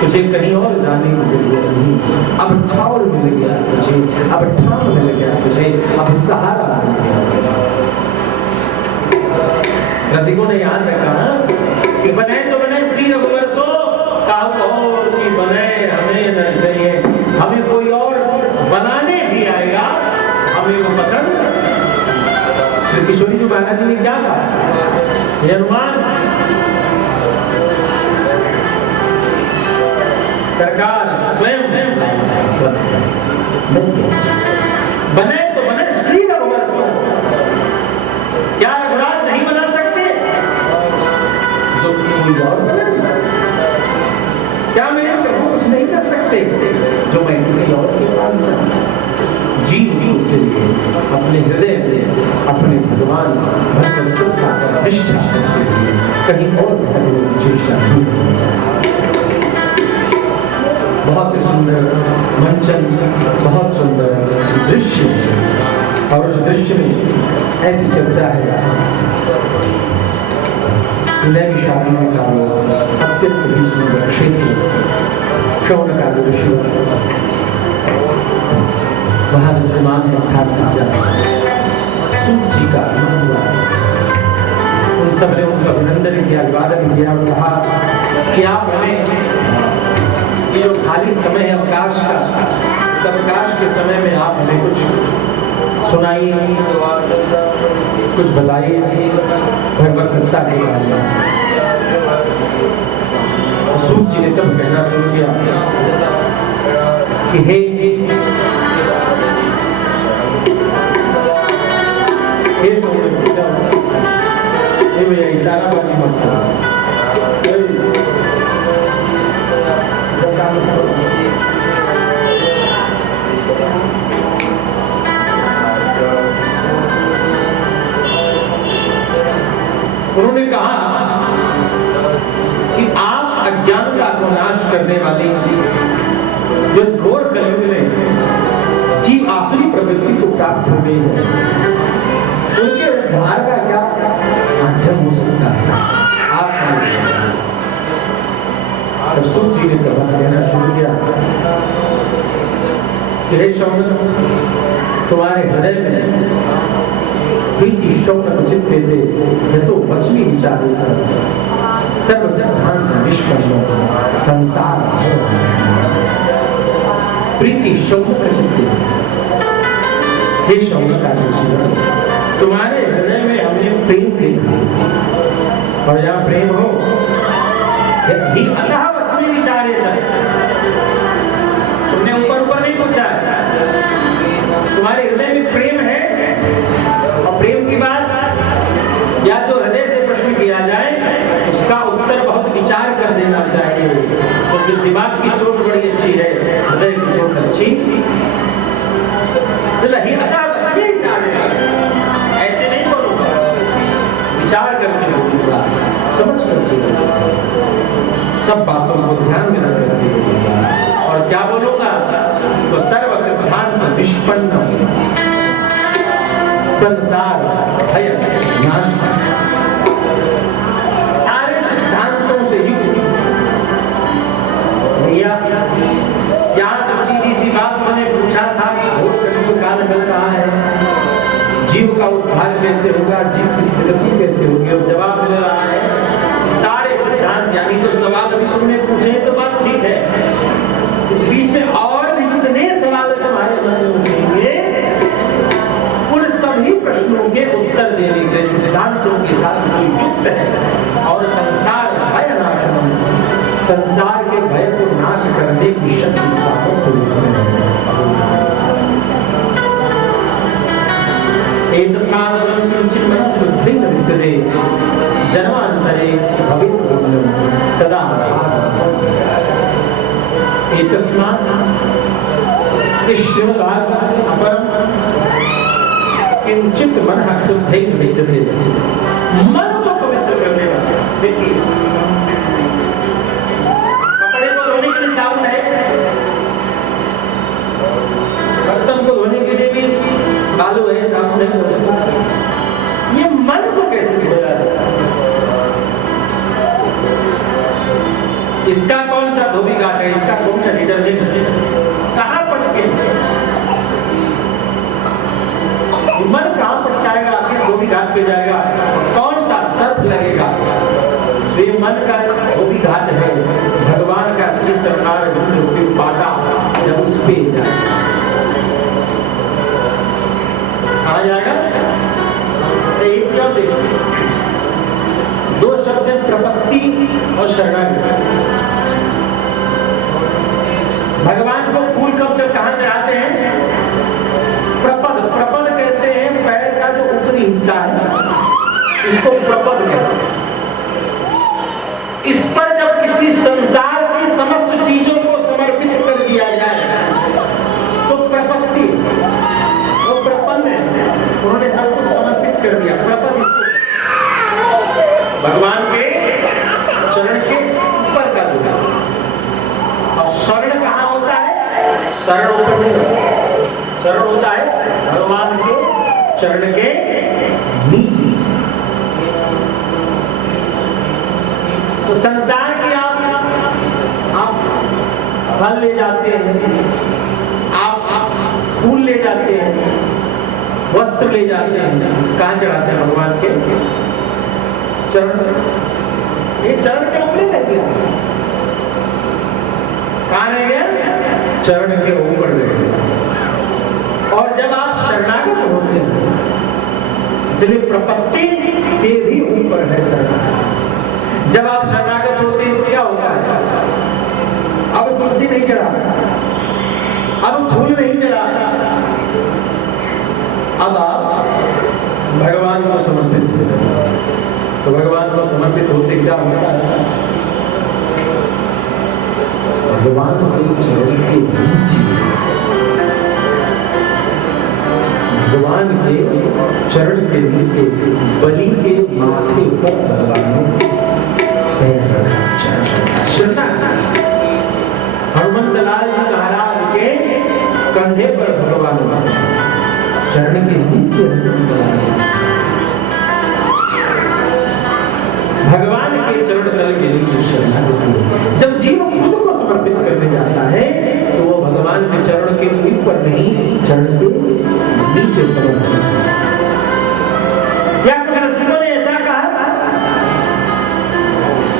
तुझे कहीं और जाने की जरूरत नहीं। अब ठावर मिल गया तुझे, अब ठाम मिल गया तुझे, अब सहारा मिल गया। रसिकों ने याद रखा कि बने तो बने श्री रघुवर सो, काहू और की बने हमें न सही, हमें कोई और बनाने भी आएगा, हमें वो पसंद। फिर किशोरी जी महाराज जी ने क्या कहा, ये अनुमान सरकार स्वयं बने तो बने श्री रघुवर सो। क्या रघुराज नहीं बना सकते जो कोई और बने? क्या मेरे प्रभु कुछ नहीं कर सकते जो मैं किसी और के पास जाऊं? जीव से अपने हृदय में अपने भगवान भक्त श्रद्धा का निष्ठा करते हुए कहीं और चेष्टा नहीं करता। बहुत ही सुंदर मंचन, बहुत सुंदर दृश्य, और उस दृश्य में ऐसी चर्चा है शादी में का अत्यंत ही सुंदर क्षेत्र शौनकादि ऋषि वहां विद्यमान है। खास सूत जी का आगमन हुआ, उन सब ने उनका अभिनंदन किया, अभिवादन किया और कहा कि आप हमें ये जो खाली समय है अवकाश का, इस अवकाश के समय में आप हमें कुछ सुनाइए, कुछ बताइए भगवत सत्ता के बारे में। सूत जी ने तब कहना शुरू किया कि हे भैया इशारा बाजी मत करो, उन्होंने कहा कि आप अज्ञानता को नाश करने वाली जो इस घोर कलयुग में जीव आसुरी प्रवृत्ति को प्राप्त हो गई है, उनके उद्धार का क्या माध्यम हो सकता है? आप सूत जी ने कहना शुरू किया कि हे शौनक, तुम्हारे हृदय में प्रीति शौनक चित्ते थे यतो वचनी विचारे सर्व सिद्धांत निष्कर्षों संसार प्रीति शौनक चित्ते। हे शौनक तुम्हारे हृदय में हमने प्रेम देखा, और जहाँ प्रेम हो ही अतः वचनी विचारे चले। तुमने ऊपर ऊपर नहीं पूछा, तुम्हारे हृदय में प्रेम है, और प्रेम की बात या जो हृदय से प्रश्न किया जाए उसका उत्तर बहुत विचार कर देना चाहिए। तो दिमाग की चोट बड़ी अच्छी है, हृदय की चोट अच्छी ही अतः वचनी विचारे, ऐसे नहीं बोलूंगा, विचार करके बोलूंगा, समझ करके बोलूंगा, सब बातों को ध्यान में रखते बोलूंगा। और क्या बोलूंगा तो सर्व सिद्धांत निष्पन्न संसार भय नाश, सारे सिद्धांतों से युक्त। भैया क्या तो सीधी सी बात मैंने पूछा था कि घोर कलयुग काल चल रहा है, जीव का उद्धार कैसे होगा, जीव की प्रगति कैसे होगी, और जवाब मिल रहा है सारे सिद्धांत, यानी तो सवाल अभी तुमने पूछे तो बात ठीक है, इस बीच में और भी जितने सवाल तुम्हारे मन में उठेंगे उन सभी प्रश्नों के उत्तर देने के सिद्धांतों के साथ जो युक्त है, और संसार भय नाशनम, संसार के भय को नाश करने की शक्ति सामर्थ्य इसमें है। जन्मांतरे तदा किंचित मन शुद्धे, मन को पवित्र करने वाला। कपड़े को धोने के लिए साबुन है, बर्तन को धोने के लिए भी बालू है, साबुन है, ये मन को कैसे धोया जाए? इसका कौन सा धोबी घाट है, इसका कौन सा डिटर्जेंट है, कहां पटके मन कहां पटकाएगा, किस धोबी घाट पे जाएगा, कौन सा सर्फ लगेगा। ये मन का धोबी घाट है, भगवान का श्री चरणार जो पाता जब उस पे जाएगा, कहां जाएगा। एक शब्द देखो, दो शब्द है प्रपत्ति और शरणागति। भगवान को फूल कब जब कहां चढ़ाते हैं, प्रपद, प्रपद कहते हैं पैर का जो ऊपरी हिस्सा है, इसको प्रपद कहते हैं। इस पर जब किसी संसार की समस्त चीजों को समर्पित कर दिया जाए तो प्रपत्ति, वो प्रपन्न है, उन्होंने सब कुछ समर्पित कर दिया, प्रपद इसको भगवान के चरण के ऊपर का दूर। और शरण कहां होता है, शरण ऊपर नहीं होता, शरण होता है भगवान के चरण के नीचे। तो संसार की आप फल ले जाते हैं, आप फूल ले जाते हैं, वस्त्र ले जाते हैं, कहां चढ़ाते हैं, भगवान के चरण। ये चरण के ऊपर रह गया, कहां रह गया, चरण के ऊपर रह गया। और जब आप शरणागत होते हैं, इसलिए प्रपत्ति से भी ऊपर है शरणागत। जब आप शरणागत होते हैं तो क्या होता है, अब तुलसी नहीं चढ़ा, अब फूल नहीं चढ़ा, अब आप भगवान को समर्पित होते हैं। तो भगवान को समर्पित होते क्या होता है, भगवान के चरण के नीचे, भगवान के चरण के नीचे बलि के माथे पर भगवान हनुमंतलाल जी महाराज के कंधे पर भगवान चरण के नीचे भगवान के चरण तल के नीचे शरणागति। जब जीव खुद को समर्पित करने जाता है तो वो भगवान के चरण के ऊपर नहीं, चरण के नीचे समर्पित। क्या कुछ रसिकों ने ऐसा कहा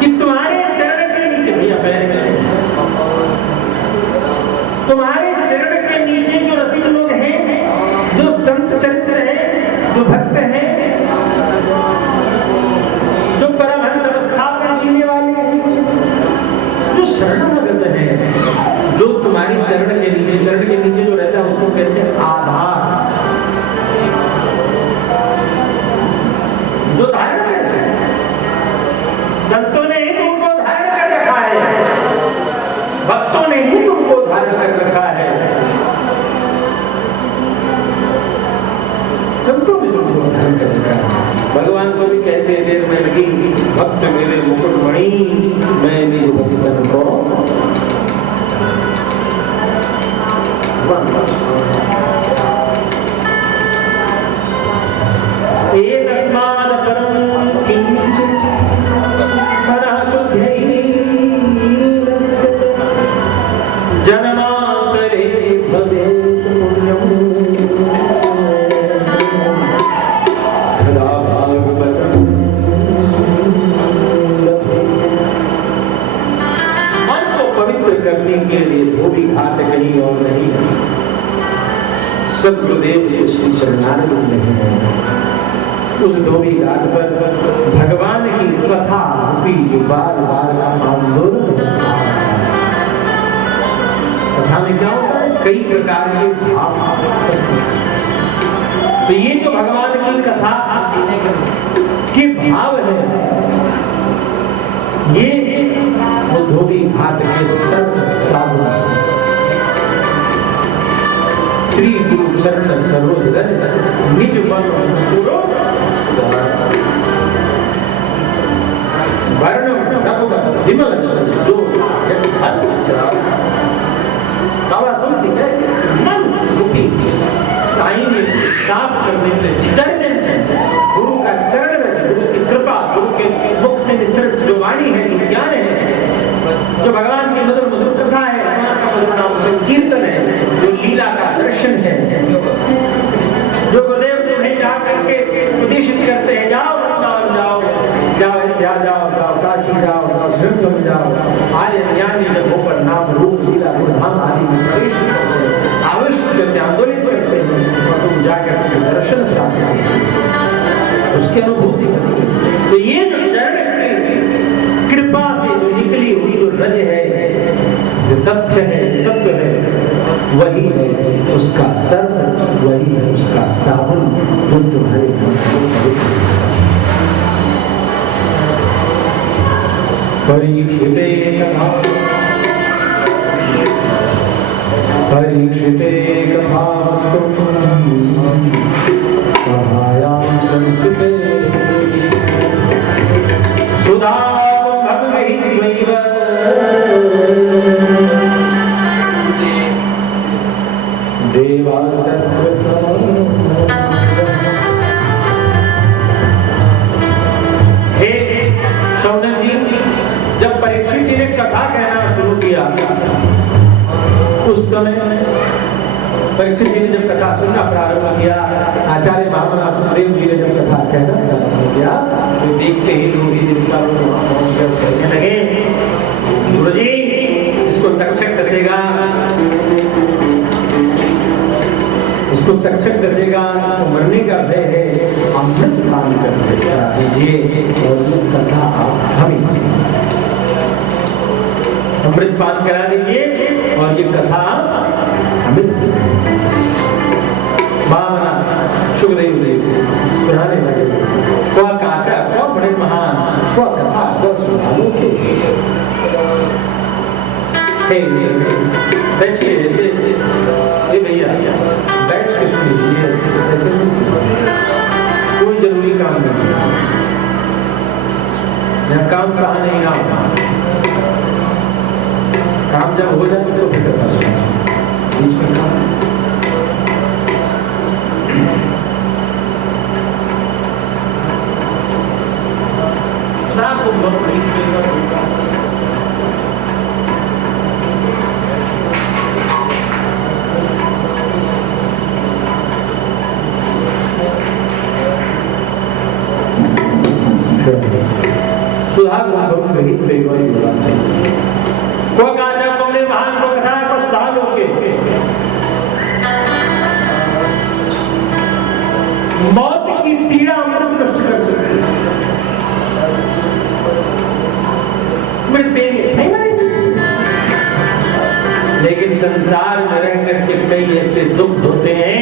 कि तुम्हारे चरण के नीचे, भैया पैर तुम्हारे चरण के नीचे जो रसिक लोग हैं, जो संत चरित्र हैं, जो भक्त हैं, जो परमहंस अवस्था पर जीने वाले हैं, जो शरणागत हैं, जो तुम्हारी चरण के नीचे, चरण के नीचे जो रहता है उसको कहते हैं आधार, जो धारण करते हैं। संतों ने ही तुमको धारण कर रखा है, भक्तों ने ही तुमको धारण कर रखा है, संतों ने तुमको धारण कर रखा है। भगवान को भी कहते हैं देर में लगी भक्त मेरे मुकुटमणि, मैं निज भक्तन को एकस्मात् परं किंचित् परशुद्धै जन्मान्तरे भवेत् पुण्यम् करने के लिए धोबी घाट कहीं और नहीं है, सतगुरुदेव के श्री चरणारविंद नहीं है। उस धोबी घाट पर भगवान की कथा रूपी बार बार आंदोलन, कथा में क्या होता है, कई प्रकार के भाव। तो ये जो भगवान की कथा के भाव है, ये वो धोबी घाट के सर्व साधु श्री गुरु चरण सरोज रज निज मन गुरु वर्ण विमल जो बाबा तुलसी है मन मुखी साईं ने साफ करने के डिटर्जेंट है, गुरु का चरण रज, गुरु की कृपा, गुरु के मुख से निसृत जो वाणी है, जो ज्ञान है, जो जो भगवान की मधुर मधुर कथा है, भगवान का मधुर नाम संकीर्तन है, जो लीला का दर्शन है, जो गुरुदेव तुम्हें जा करके उपदेशित करते हैं, जाओ वृंदावन जाओ, जाओ अयोध्या जाओ, जाओ काशी जाओ, जाओ श्रीरंगम जाओ, आर्य ज्ञानी जब होकर नाम रूप लीला गुणधाम आदि में प्रवेश करते हैं, आवश्यक करते हैं, आंदोलित करते हैं, और तुम जाकर के दर्शन प्राप्त करते उसकी अनुभूति करते हैं। तो ये जो चरण की कृपा से जो निकली हुई जो रज है, जो तथ्य है, तत्व है, वही है उसका सर्व, वही है उसका साबुन जो तुम्हारे मन को परीक्षिते कथायां संस्थिते सुधा भगवैव शौनक जी, जब परीक्षित जी ने कथा कहना शुरू किया, उस समय परीक्षित जी ने जब कथा सुनना प्रारंभ किया, आचार्य महामना सुखदेव जी ने जब कथा कहना प्रारंभ किया, तो देखते ही लोग ही जिनका लोग वहां पहुंचकर कहने लगे, गुरु जी इसको तक्षक दसेगा, इसको तक्षक दसेगा, इसको मरने का भय है, अमृत पान करके करा दीजिए और ये कथा आप हमें अमृत पान करा दीजिए और ये कथा हमें मामना सुखदेव जी सुनाने लगे, वह काचा वह बड़े महान वह कथा वह सुनाने के बैठिए, जैसे ये भैया बैठ के सुनिए, ऐसे कोई जरूरी काम नहीं, यहाँ काम कहा नहीं ना, काम जब हो जाए तो फिर कथा सुनिए, बीच में काम सुना को बहुत मौत की पीड़ा अमृत नष्ट कर सकती है, लेकिन संसार में रह करके कई ऐसे दुख होते हैं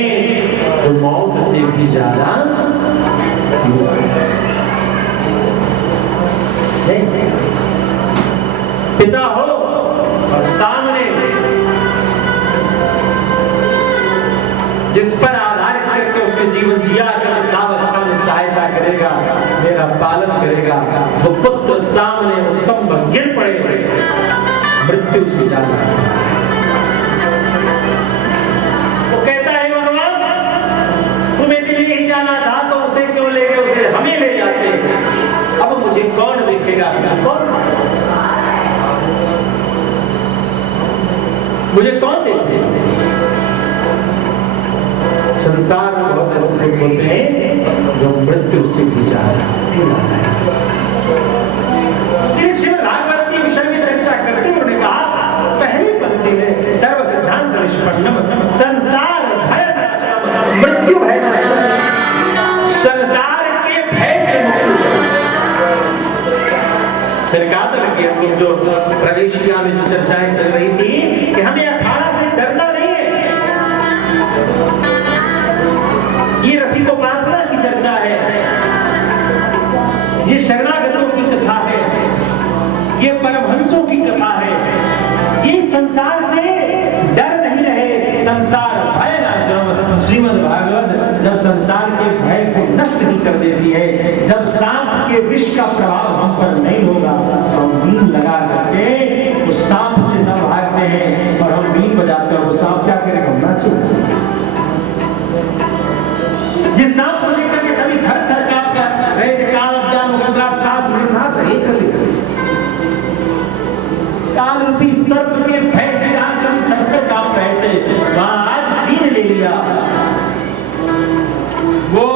जो मौत से भी ज्यादा पिता हो और सामने जिस पर आधारित करके उसके जीवन जिया कर वृद्धावस्था में सहायता करेगा, मेरा पालन करेगा, वो पुत्र सामने स्तंभ गिर पड़े, मृत्यु से ज्यादा। वो कहता है भगवान तुम्हें दिल्ली ही जाना था तो उसे क्यों ले गए, उसे हमें ले जाते, अब मुझे कौन देखेगा, मुझे कौन देखेगा। संसार में बहुत ऐसे लोग होते हैं जो मृत्यु से भी ज्यादा श्रीमद् भागवत के विषय में चर्चा करते उन्होंने कहा पहली पंक्ति में सर्व सिद्धांत निष्पन्नम संसार भय मृत्यु भय, संसार के भय से मुक्ति। फिर कहा था कि हम जो प्रवेशिका में जो चर्चाएं चल रही थी कि हमें अखाड़ा से डरना नहीं है, ये रसिकोपासना की चर्चा है, ये शरणागतों की कथा है, ये परमहंसों की कथा है, ये संसार से डर नहीं रहे, संसार भय नाशनम। श्रीमद् भागवत जब संसार के भय को नष्ट ही कर देती है, जब सांप के विष का प्रभाव हम पर नहीं होगा तो हम बीन लगा करके उस सांप से सब भागते हैं और हम बीन बजाते हैं, वो सांप क्या करेगा, नाचे। जिस सांप को लेकर के सभी घर घर का काल अज्ञान मुद्रा काल मृतनाश एक कर लेगा, काल रूपी सर्प के भय से आसन थर कांप रहे थे, वहां आज दीन ले लिया। वो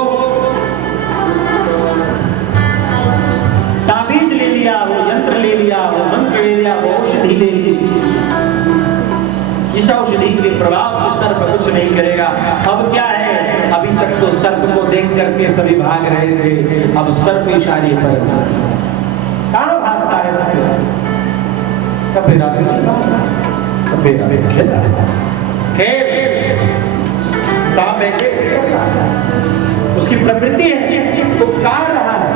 ताबीज ले लिया, वो यंत्र ले लिया, वो मंत्र ले लिया, वो औषधि ले ली। इस औषधि के प्रभाव से सर्प कुछ नहीं करेगा। अब क्या है, अभी तक तो सर्प को देख करके सभी भाग रहे थे, अब सर्प इशारे पर कहां भागता है सपेरा सपेरा खेला खेल सांप ऐसे करता है, उसकी प्रवृत्ति है तो कार रहा है।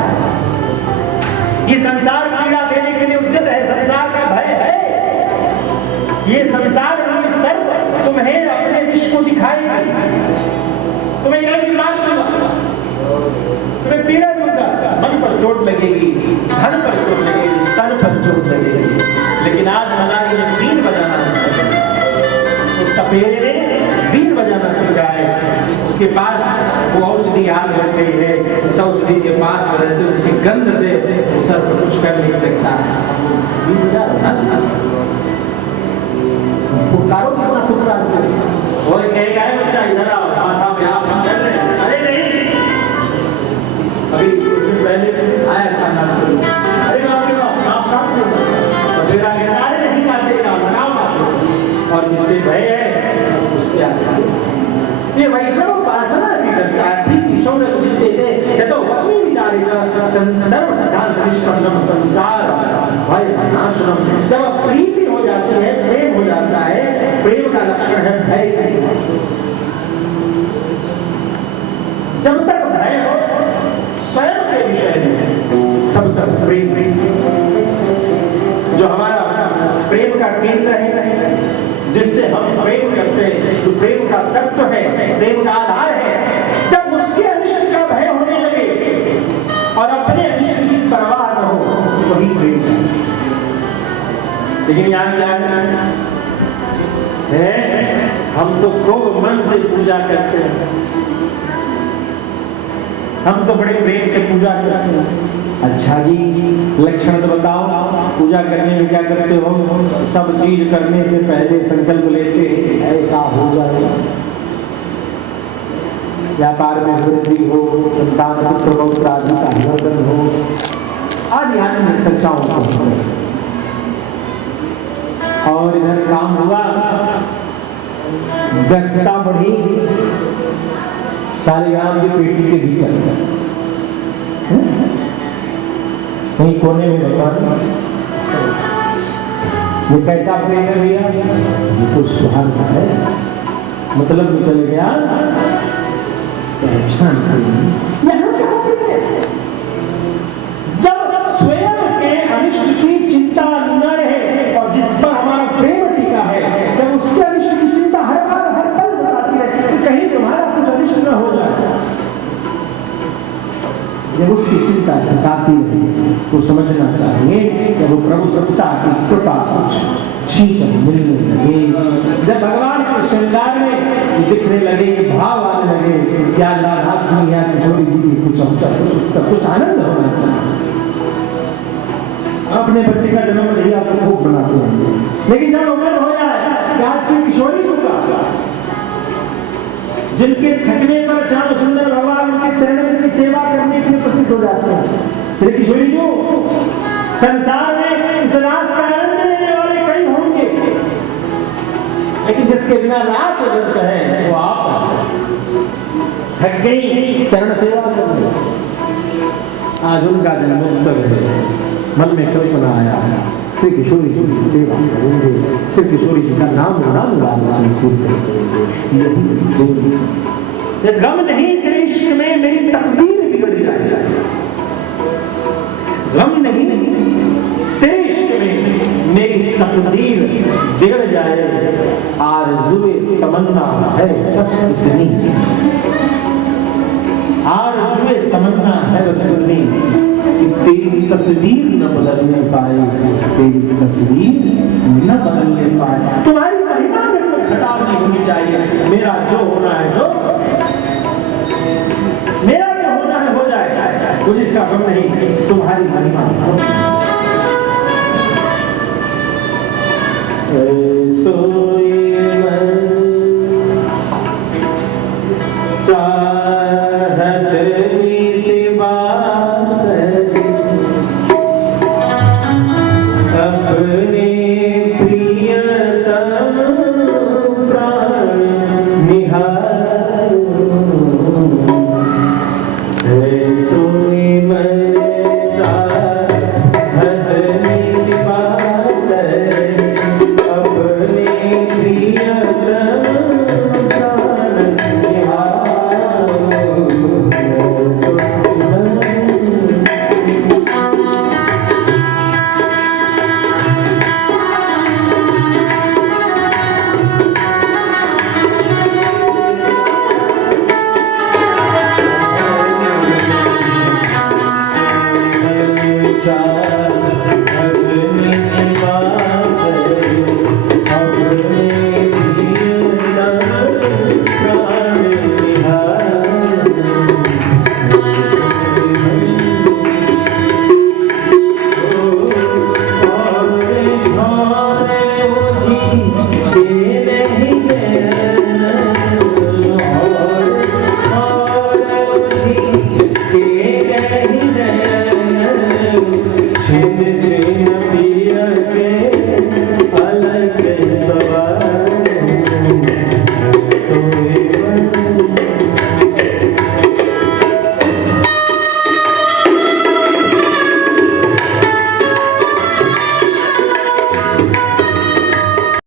ये संसार पीड़ा देने के लिए उद्यत है, संसार का भय है। ये संसार में सर्व तुम्हें अपने विष को दिखाएगा, तुम्हें कहीं बीमार दूंगा, तुम्हें पीड़ा दूंगा, मन पर चोट लगेगी, धन पर चोट लगेगी, तन पर चोट लगेगी। लेकिन आज मलारी ने बीन बजाना सीखा, उस सपेरे ने बीन बजाना सीखा है। उसके पास वो औषधि याद रखते है, उस औषधि के पास में रहते उसकी गंध से वो सर्प कुछ कर नहीं सकता। पुकारो कितना पुकार वो कहेगा बच्चा इधर आओ, माथा में आप चल रहे हैं। अरे नहीं, अभी कुछ दिन पहले आया था नाम, अरे आप काम करो, और फिर आगे अरे नहीं खाते बनाओ और जिससे भय है उससे अच्छा। ये वैष्णव उपासना की चर्चा है। प्रीति शौर्य उचिते थे यतो वचने विचारे सर्व सिद्धांत निष्पन्नम संसार भय नाशनम। जब प्रीति हो जाती है, प्रेम हो जाता है, प्रेम का लक्षण है भय की सेवा। जब तक भय हो स्वयं के विषय में, तब तक प्रेम। जो हमारा प्रेम का केंद्र है, जिससे हम प्रेम करते हैं, तो प्रेम का तत्व है, प्रेम का आधार है। जब उसके अनिष्ट का भय होने लगे और अपने अनिष्ट की परवाह न हो, वही प्रेम है। लेकिन यहाँ क्या है, हम तो खूब मन से पूजा करते हैं, हम तो बड़े प्रेम से पूजा करते हैं। अच्छा जी, लक्षण तो बताओ, पूजा करने में क्या करते हो? सब चीज करने से पहले संकल्प लेते ऐसा हो जाए, व्यापार में वृद्धि हो, संतान पुत्र पौत्र आदि का वर्धन हो, आदि आदि चर्चाओं को। और इधर काम हुआ, व्यस्तता बढ़ी, सारे गांव की पेटी के भीतर कहीं कोने में भगवान ये कैसा प्रेम है भैया, ये तो सुहाग है, मतलब निकल गया पहचान। जब स्वयं के अनिष्ट की चिंता न रहे और जिस पर हमारा प्रेम टिका है, जब उसके अनिष्ट की चिंता हर बार हर पल सताती है कि कहीं तुम्हारा कुछ अनिष्ट न हो जाए, जब उसकी चिंता सताती है तो समझना चाहिए कि वो प्रभु सत्ता की कृपा कुछ शीतल मिलने लगे। जब भगवान के श्रृंगार में दिखने लगे, भाव आने लगे, क्या राधा दुनिया किशोरी जी कुछ सब कुछ आनंद होना चाहिए। अपने बच्चे का जन्म लिया तो खूब बनाते हैं, लेकिन जब उम्र हो जाए कि आज से किशोरी होगा, जिनके थकने पर श्याम सुंदर भगवान उनके चरणों की सेवा करने के लिए प्रसिद्ध हो जाते हैं। श्री किशोरी जी, संसार में इस रास का आनंद लेने वाले कई होंगे, लेकिन जिसके बिना रास व्यर्थ है वो आप थक गई चरण सेवा करने। आज उनका जन्मोत्सव है, मन में कल्पना आया है श्री किशोरी जी की सेवा करेंगे, श्री किशोरी जी का नाम यही गम नहीं कृष्ण में मेरी तकदीर बिगड़ जाए, गम नहीं कृष्ण में मेरी तकदीर बिगड़ जाए, आरज़ुए तमन्ना है बस इतनी, आरज़ुए तमन्ना है बस इतनी कि तेरी तस्वीर न बदलने पाए, तेरी तस्वीर न बदलने पाए। तुम्हारी महिमा में कोई घटाव नहीं होनी चाहिए। मेरा जो होना है जो मेरा जो होना है हो जाए, मुझे इसका गम नहीं, तुम्हारी महिमा